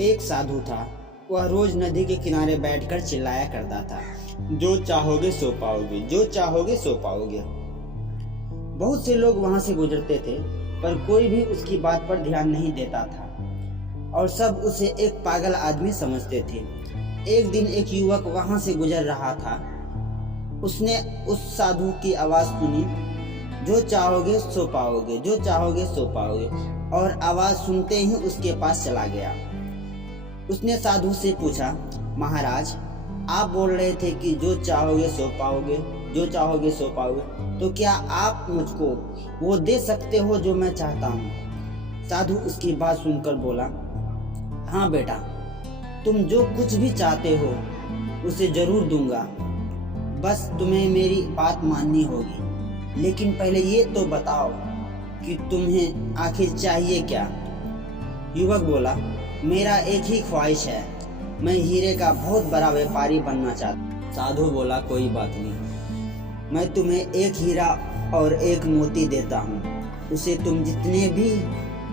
एक साधु था। वह रोज नदी के किनारे बैठकर चिल्लाया करता था, जो चाहोगे सो पाओगे, जो चाहोगे सो पाओगे। बहुत से लोग वहां से गुजरते थे, पर कोई भी उसकी बात पर ध्यान नहीं देता था और सब उसे एक पागल आदमी समझते थे। एक दिन एक युवक वहां से गुजर रहा था। उसने उस साधु की आवाज सुनी, जो चाहोगे सो पाओगे, जो चाहोगे सो पाओगे, और आवाज सुनते ही उसके पास चला गया। उसने साधु से पूछा, महाराज, आप बोल रहे थे कि जो चाहोगे सो पाओगे, जो चाहोगे सो पाओगे, तो क्या आप मुझको वो दे सकते हो जो मैं चाहता हूँ? साधु उसकी बात सुनकर बोला, हाँ बेटा, तुम जो कुछ भी चाहते हो उसे जरूर दूंगा, बस तुम्हें मेरी बात माननी होगी। लेकिन पहले ये तो बताओ कि तुम्हें आखिर चाहिए क्या? युवक बोला, मेरा एक ही ख्वाहिश है, मैं हीरे का बहुत बड़ा व्यापारी बनना चाहता। साधु बोला, कोई बात नहीं, मैं तुम्हें एक हीरा और एक मोती देता हूँ, उसे तुम जितने भी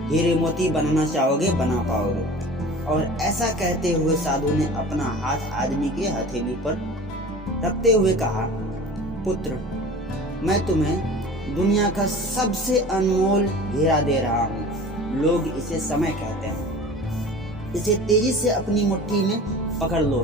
हीरे मोती बनाना चाहोगे बना पाओगे। और ऐसा कहते हुए साधु ने अपना हाथ आदमी के हथेली पर रखते हुए कहा, पुत्र, मैं तुम्हें दुनिया का सबसे अनमोल हीरा दे रहा हूँ। लोग इसे समय कहते हैं। इसे तेजी से अपनी मुट्ठी में पकड़ लो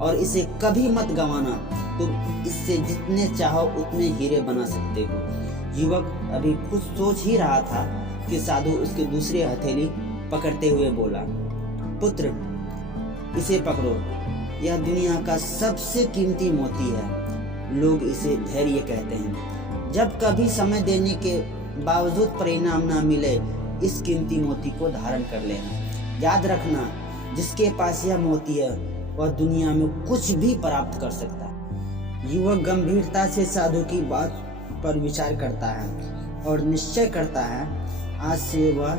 और इसे कभी मत गंवाना। तुम इससे जितने चाहो उतने हीरे बना सकते हो। युवक अभी कुछ सोच ही रहा था कि साधु उसके दूसरे हथेली पकड़ते हुए बोला, पुत्र, इसे पकड़ो, यह दुनिया का सबसे कीमती मोती है। लोग इसे धैर्य कहते हैं। जब कभी समय देने के बावजूद परिणाम ना मिले, इस कीमती मोती को धारण कर लेना। याद रखना, जिसके पास यह मोती है वह दुनिया में कुछ भी प्राप्त कर सकता है। युवक गंभीरता से साधु की बात पर विचार करता है और निश्चय करता है, आज से वह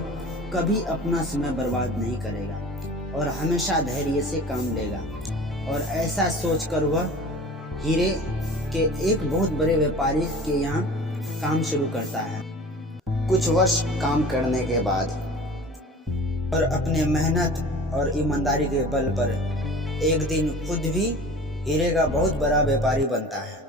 कभी अपना समय बर्बाद नहीं करेगा और हमेशा धैर्य से काम लेगा। और ऐसा सोचकर वह हीरे के एक बहुत बड़े व्यापारी के यहाँ काम शुरू करता है। कुछ वर्ष काम करने के बाद और अपने मेहनत और ईमानदारी के बल पर एक दिन खुद भी हीरे का बहुत बड़ा व्यापारी बनता है।